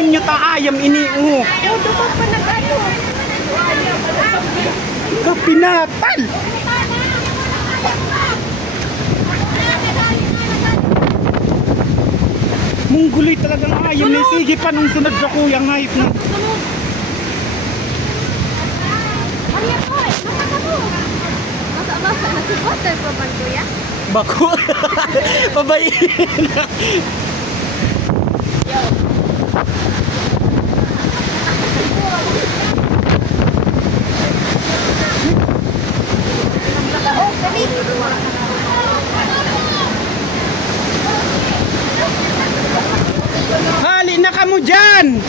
Ngunyo ta ayam ini. Dumag pa nag-ano. Kapinatal. Mungguloy talagang ayam ni. Sige pa nung sunod sa kuyang hayop na. Ano yan po? Masa mo? Masa na si Butter pa man kuya? Bako. Pabayin. Hali na ka mo dyan!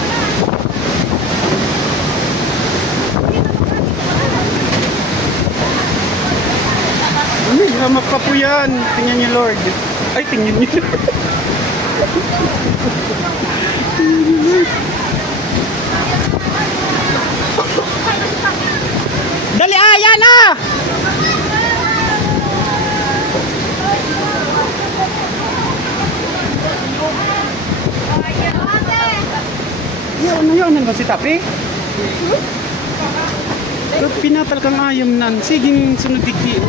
Hamak pa po yan. Tingnan niyo, Lord. Ay, tingnan niyo. Dali, ayan na! Ano yun? Ano si Tapi? Pinatal kang ayam nan. Siging sunod dikti.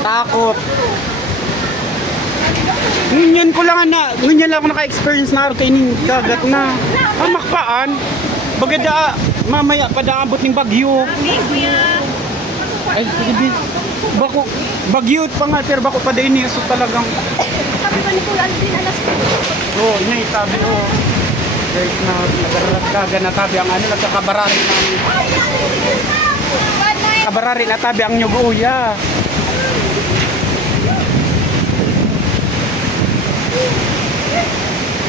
Takot. Ngunyan ko lang na, ngunyan lang ako naka-experience na kay ning dagat na hamakpaan. Bagada mamaya padaabot ning bagyo. Ay sige. Bako bagyo pa nga pero bako pa din so talagang Sabi ba ni Kuya Alvin alas 2? oh, inay tabi oh. Guys na nagaralat kaga na tabi ang ano nagkakabarari ng kabarari na tabi ang nyuguya.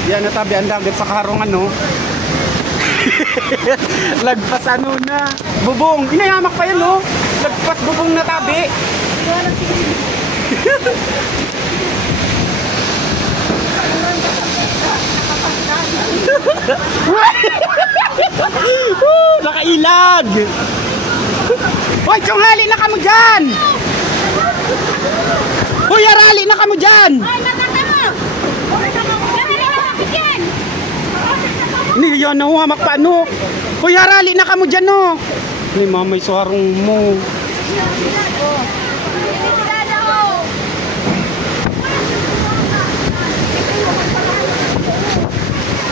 Yan natabi ang dagat sa karong ano. Lagpas ano na. Bubong. Inayamak pa yan no. Lagpas bubong na tabi. Nakailag. Hoy, tunghali na kamo dyan. Hoy, arali na kamo dyan. Ini yan na huwamak pa ano. Hoy, arali na kamo dyan no. Ni mamay suharong mo.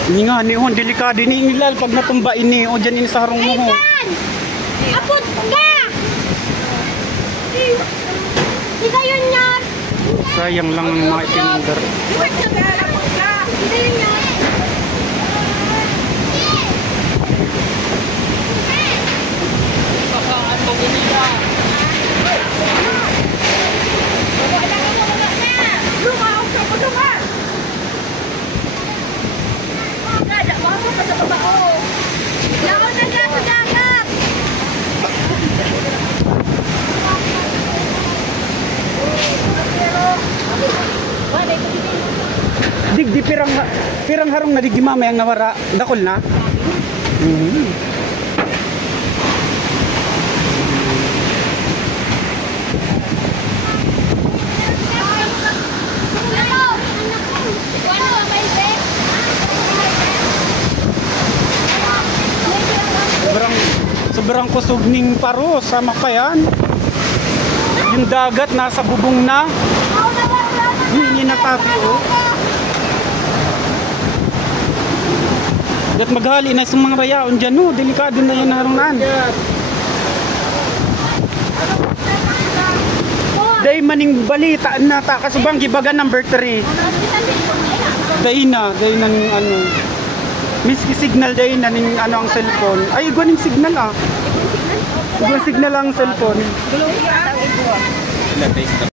Ini nga ni hon delikado ni ilal pag natumba ini o diyan ini sa harong mo. Apot ka. Ika yun yan. Sayang lang ang mga itinundar. Digdi pirang harong na digdi mamay ang nawara dakol na. Sobrang kusog ning paro sa makayan. Yung dagat nasa bubong na. Hindi na tabi oh. Gat maghali na sa mga rayaon dyan no. Delikado na yan harungan. Day maning balita na ta kasubang gibagan number 3. Day na ning ano. Miski signal day na ning ano ang cellphone. Ay iguaning signal ah. Iguaning signal ang cellphone.